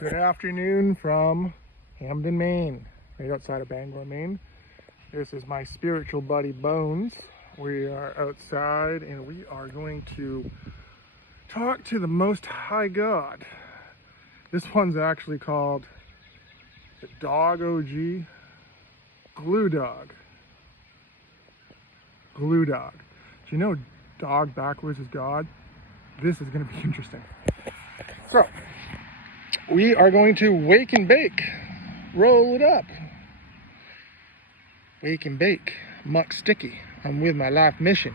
Good afternoon from Hamden, Maine, right outside of Bangor, Maine. This is my spiritual buddy Bones. We are outside and we are going to talk to the Most High God. This one's actually called the Dog OG Glue Dog. Glue Dog. Do you know dog backwards is God? This is going to be interesting. So, we are going to wake and bake. Roll it up. Wake and bake. Muck sticky. I'm with my life mission.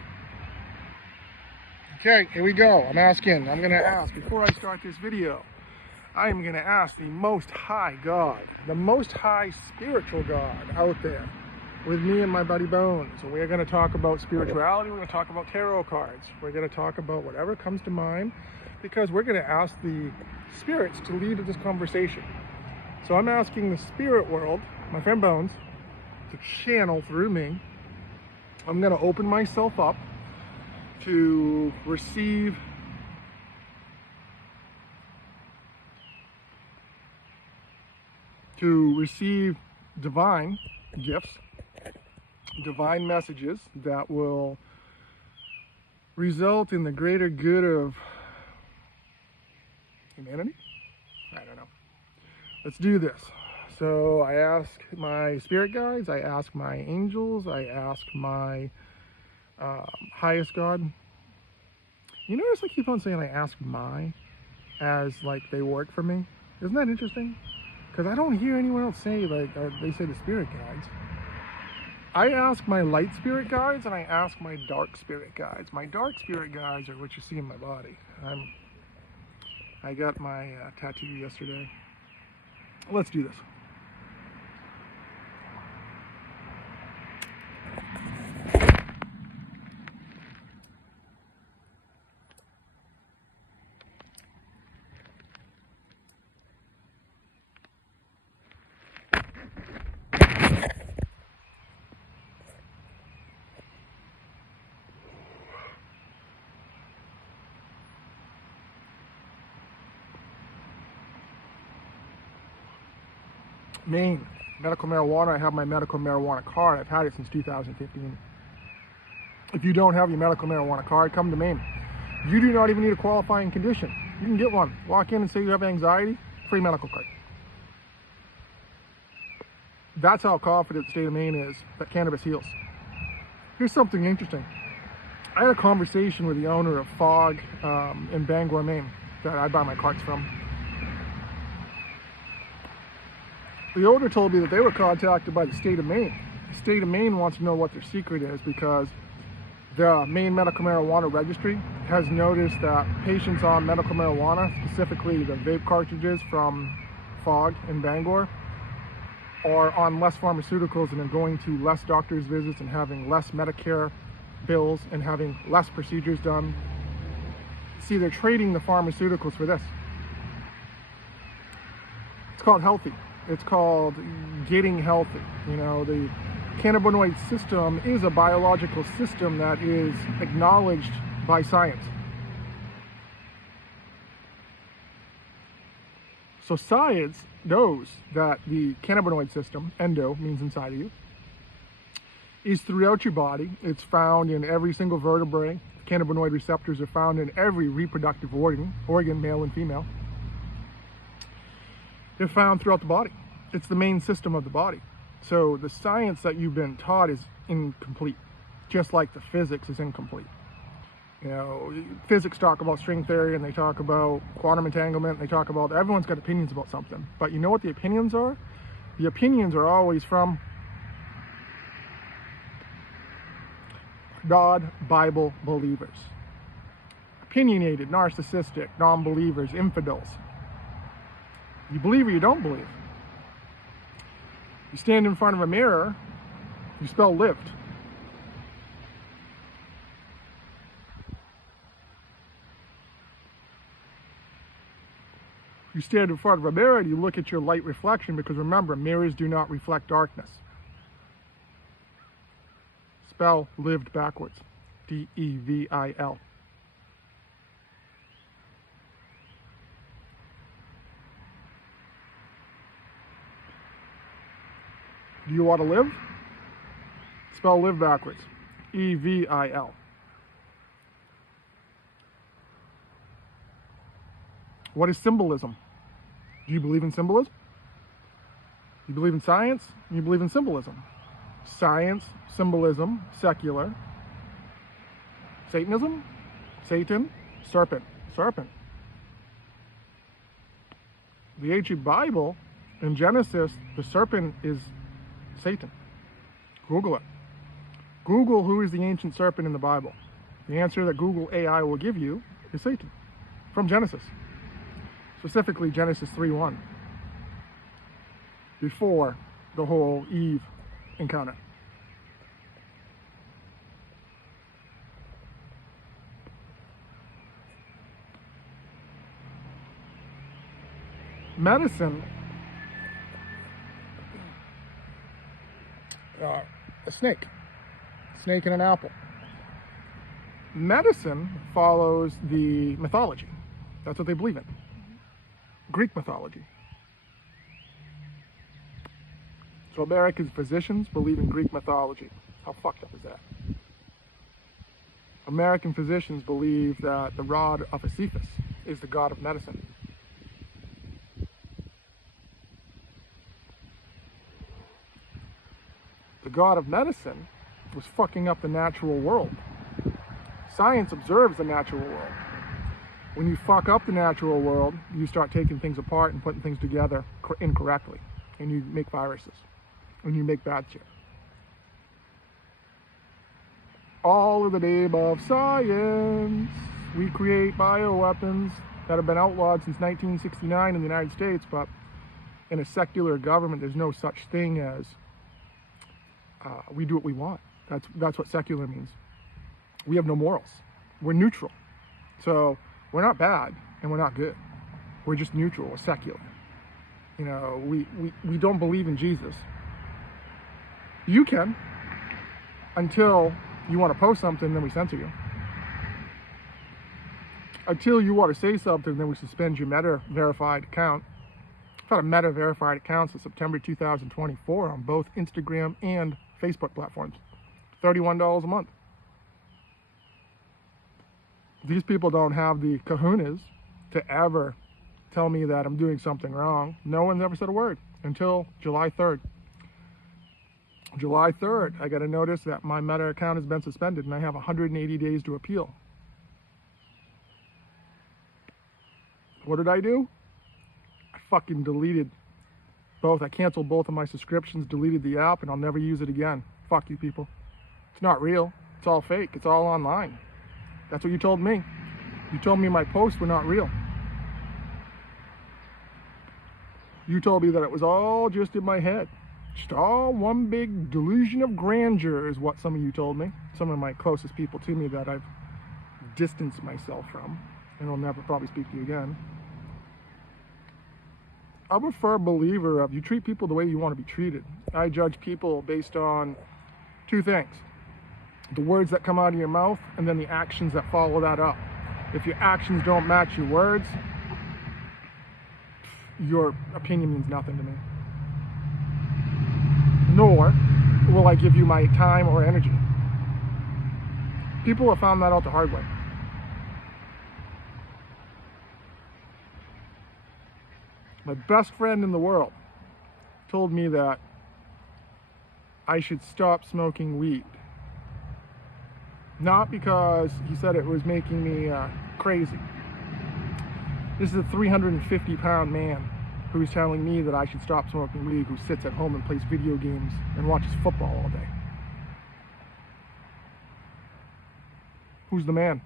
Okay, here we go. I'm going to ask, before I start this video, I am going to ask the Most High God, the Most High spiritual God out there, with me and my buddy Bones. So we're going to talk about spirituality. We're going to talk about tarot cards. We're going to talk about whatever comes to mind, because we're going to ask the spirits to lead this conversation. So I'm asking the spirit world, my friend Bones, to channel through me. I'm going to open myself up to receive divine gifts, divine messages that will result in the greater good of humanity? I don't know. Let's do this. So I ask my spirit guides, I ask my angels, I ask my highest God. You notice I keep on saying I ask my, as like they work for me. Isn't that interesting? Because I don't hear anyone else say like they say the spirit guides. I ask my light spirit guides and I ask my dark spirit guides. My dark spirit guides are what you see in my body. I got my tattoo yesterday. Let's do this. Maine, medical marijuana. I have my medical marijuana card. I've had it since 2015. If you don't have your medical marijuana card, come to Maine. You do not even need a qualifying condition. You can get one. Walk in and say you have anxiety, free medical card. That's how confident the state of Maine is that cannabis heals. Here's something interesting. I had a conversation with the owner of Fog in Bangor, Maine, that I buy my carts from. The owner told me that they were contacted by the state of Maine. The state of Maine wants to know what their secret is, because the Maine Medical Marijuana Registry has noticed that patients on medical marijuana, specifically the vape cartridges from Fog in Bangor, are on less pharmaceuticals and are going to less doctor's visits and having less Medicare bills and having less procedures done. See, they're trading the pharmaceuticals for this. It's called healthy. It's called getting healthy. You know, the cannabinoid system is a biological system that is acknowledged by science. So science knows that the cannabinoid system, endo means inside of you, is throughout your body. It's found in every single vertebrae. Cannabinoid receptors are found in every reproductive organ, male and female. They're found throughout the body. It's the main system of the body. So the science that you've been taught is incomplete, just like the physics is incomplete. You know, physics talk about string theory and they talk about quantum entanglement. They talk about, everyone's got opinions about something. But you know what the opinions are? The opinions are always from God, Bible believers. Opinionated, narcissistic, non-believers, infidels. You believe or you don't believe. You stand in front of a mirror, you spell lived. You stand in front of a mirror and you look at your light reflection, because remember, mirrors do not reflect darkness. Spell lived backwards. D-E-V-I-L. Do you want to live? Spell live backwards. E-V-I-L. What is symbolism? Do you believe in symbolism? You believe in science? You believe in symbolism. Science, symbolism, secular. Satanism? Satan, serpent, serpent. The ancient Bible, in Genesis, the serpent is Satan. Google it. Google who is the ancient serpent in the Bible. The answer that Google AI will give you is Satan, from Genesis. Specifically Genesis 3:1, before the whole Eve encounter. Medicine, a snake and an apple. Medicine follows the mythology. That's what they believe in. Greek mythology. So American physicians believe in Greek mythology. How fucked up is that? American physicians believe that the rod of Sisyphus is the god of medicine. The god of medicine was fucking up the natural world. Science observes the natural world. When you fuck up the natural world, you start taking things apart and putting things together incorrectly. And you make viruses. And you make bad shit. All in the name of science. We create bioweapons that have been outlawed since 1969 in the United States, but in a secular government, there's no such thing as we do what we want. That's what secular means. We have no morals. We're neutral. So we're not bad and we're not good. We're just neutral. We're secular. You know, we don't believe in Jesus. You can, until you want to post something, then we censor you. Until you want to say something, then we suspend your Meta verified account. I've had a Meta verified account since September 2024 on both Instagram and Facebook platforms. $31 a month. These people don't have the kahunas to ever tell me that I'm doing something wrong. No one's ever said a word until July 3rd. July 3rd, I got a notice that my Meta account has been suspended and I have 180 days to appeal. What did I do? I fucking deleted both. I canceled both of my subscriptions, deleted the app, and I'll never use it again. Fuck you people. It's not real. It's all fake. It's all online. That's what you told me. You told me my posts were not real. You told me that it was all just in my head. Just all one big delusion of grandeur is what some of you told me. Some of my closest people to me that I've distanced myself from and will never probably speak to you again. I'm a firm believer of you treat people the way you want to be treated. I judge people based on two things. The words that come out of your mouth and then the actions that follow that up. If your actions don't match your words, your opinion means nothing to me. Nor will I give you my time or energy. People have found that out the hard way. My best friend in the world told me that I should stop smoking weed. Not because he said it was making me crazy. This is a 350-pound man who's telling me that I should stop smoking weed, who sits at home and plays video games and watches football all day. Who's the man?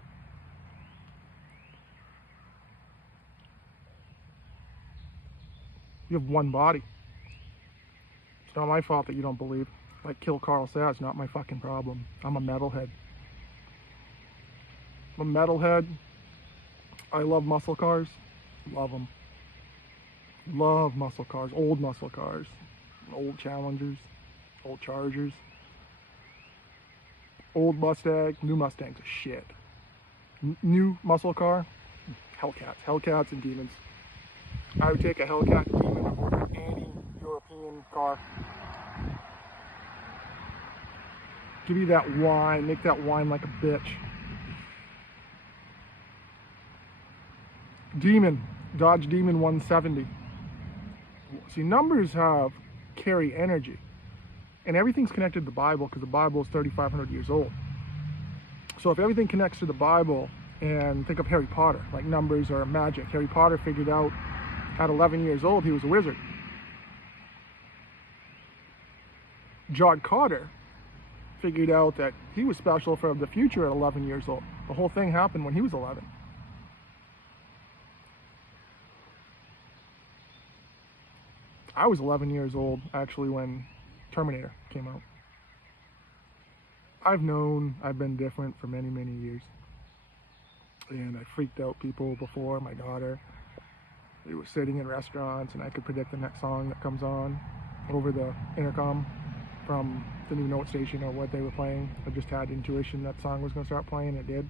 You have one body. It's not my fault that you don't believe. Like Kill Carl said, it's not my fucking problem. I'm a metalhead. I'm a metalhead. I love muscle cars. Love them. Love muscle cars. Old muscle cars. Old Challengers. Old Chargers. Old Mustang. New Mustangs are shit. New muscle car. Hellcats. Hellcats and demons. I would take a Hellcat demon over any European car. Give you that whine, make that whine like a bitch. Demon, Dodge Demon 170. See, numbers carry energy, and everything's connected to the Bible because the Bible is 3,500 years old. So if everything connects to the Bible, and think of Harry Potter, like numbers or magic. Harry Potter figured out at 11 years old he was a wizard. John Carter figured out that he was special for the future at 11 years old. The whole thing happened when he was 11. I was 11 years old actually when Terminator came out. I've been different for many, many years. And I freaked out people before. My daughter, we were sitting in restaurants and I could predict the next song that comes on over the intercom from the new note station or what they were playing. I just had intuition that song was going to start playing. It did.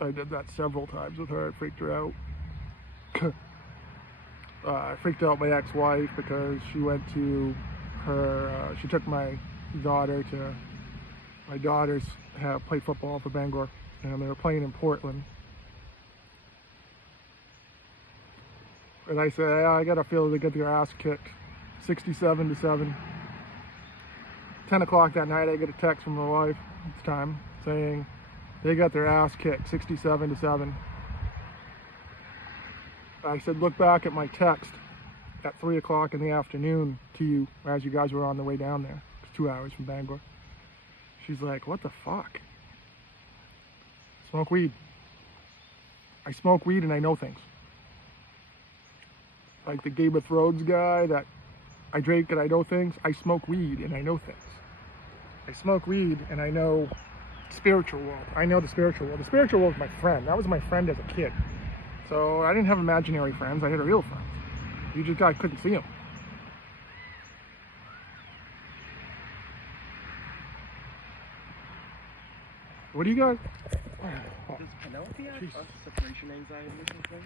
I did that several times with her. It freaked her out. I freaked out my ex-wife because she went to her, she took my daughters have played football for Bangor, and they were playing in Portland. And I said, I got a feeling they get their ass kicked, 67-7. 10 o'clock that night, I get a text from my wife at the time saying they got their ass kicked, 67-7. I said, look back at my text at 3 o'clock in the afternoon to you as you guys were on the way down there. It's 2 hours from Bangor. She's like, what the fuck? Smoke weed. I smoke weed and I know things. Like the Game of Thrones guy that I drink and I know things. I smoke weed and I know things. I smoke weed and I know spiritual world. I know the spiritual world. The spiritual world is my friend. That was my friend as a kid. So I didn't have imaginary friends. I had real friends. I couldn't see them. What do you got? Does Penelope have separation anxiety or something?